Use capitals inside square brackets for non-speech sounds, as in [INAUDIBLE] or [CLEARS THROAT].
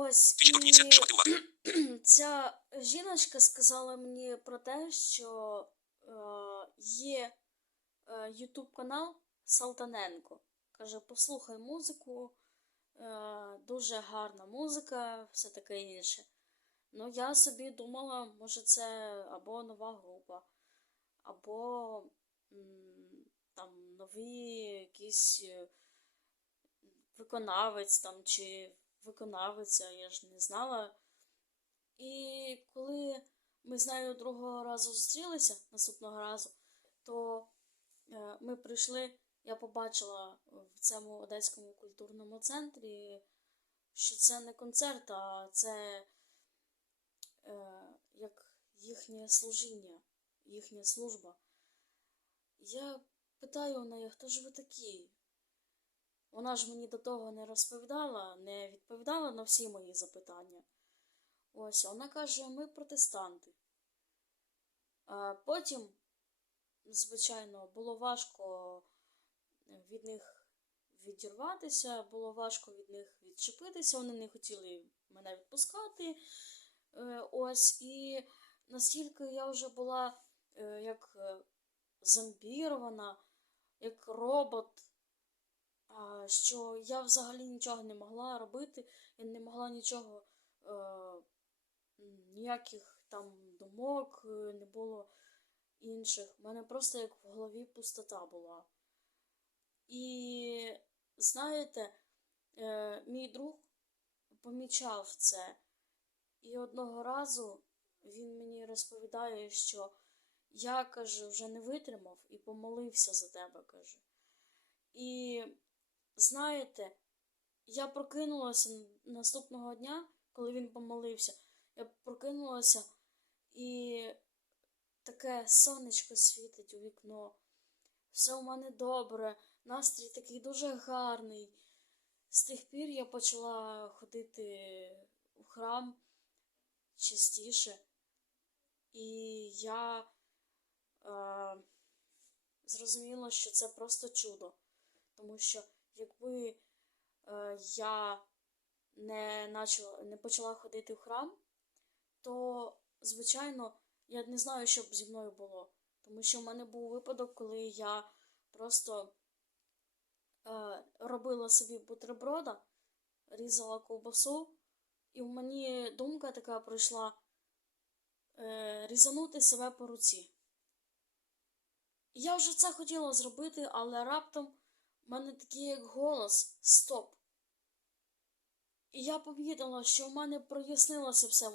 Ось і [CLEARS THROAT] ця жіночка сказала мені про те, що е, є е, Ютуб канал Салтаненко. Каже, послухай музику, е, дуже гарна музика, все таке інше. Ну, я собі думала, може, це або нова група, або там нові якісь е, виконавець там чи виконавиця, я ж не знала. І коли ми з нею другого разу зустрілися наступного разу, то е, ми прийшли, я побачила в цьому одеському культурному центрі, що це не концерт, а це е, як їхнє служіння, їхня служба. Я питаю у неї, хто ж ви такі? Вона ж мені до того не розповідала, не відповідала на всі мої запитання. Ось, вона каже, ми протестанти. А потім, звичайно, було важко від них відірватися, було важко від них відчепитися, вони не хотіли мене відпускати. Е, Ось, і настільки я вже була е, як е, зомбірована, як робот, що я взагалі нічого не могла робити, я не могла нічого, е, ніяких там думок, е, не було інших. У мене просто як в голові пустота була. І знаєте, е, мій друг помічав це. І одного разу він мені розповідає, що я, каже, вже не витримав і помолився за тебе, каже. І знаєте, я прокинулася наступного дня, коли він помолився. Я прокинулася і таке сонечко світить у вікно. Все у мене добре, настрій такий дуже гарний. З тих пір я почала ходити в храм частіше. І я е, зрозуміла, що це просто чудо. Тому що якби е, я не, начала, не почала ходити в храм, то, звичайно, я не знаю, що б зі мною було. Тому що в мене був випадок, коли я просто е, робила собі бутерброда, різала ковбасу, і в мені думка така прийшла е, різанути себе по руці. Я вже це хотіла зробити, але раптом в мене такий як голос стоп. І я помітила, що в мене прояснилося все.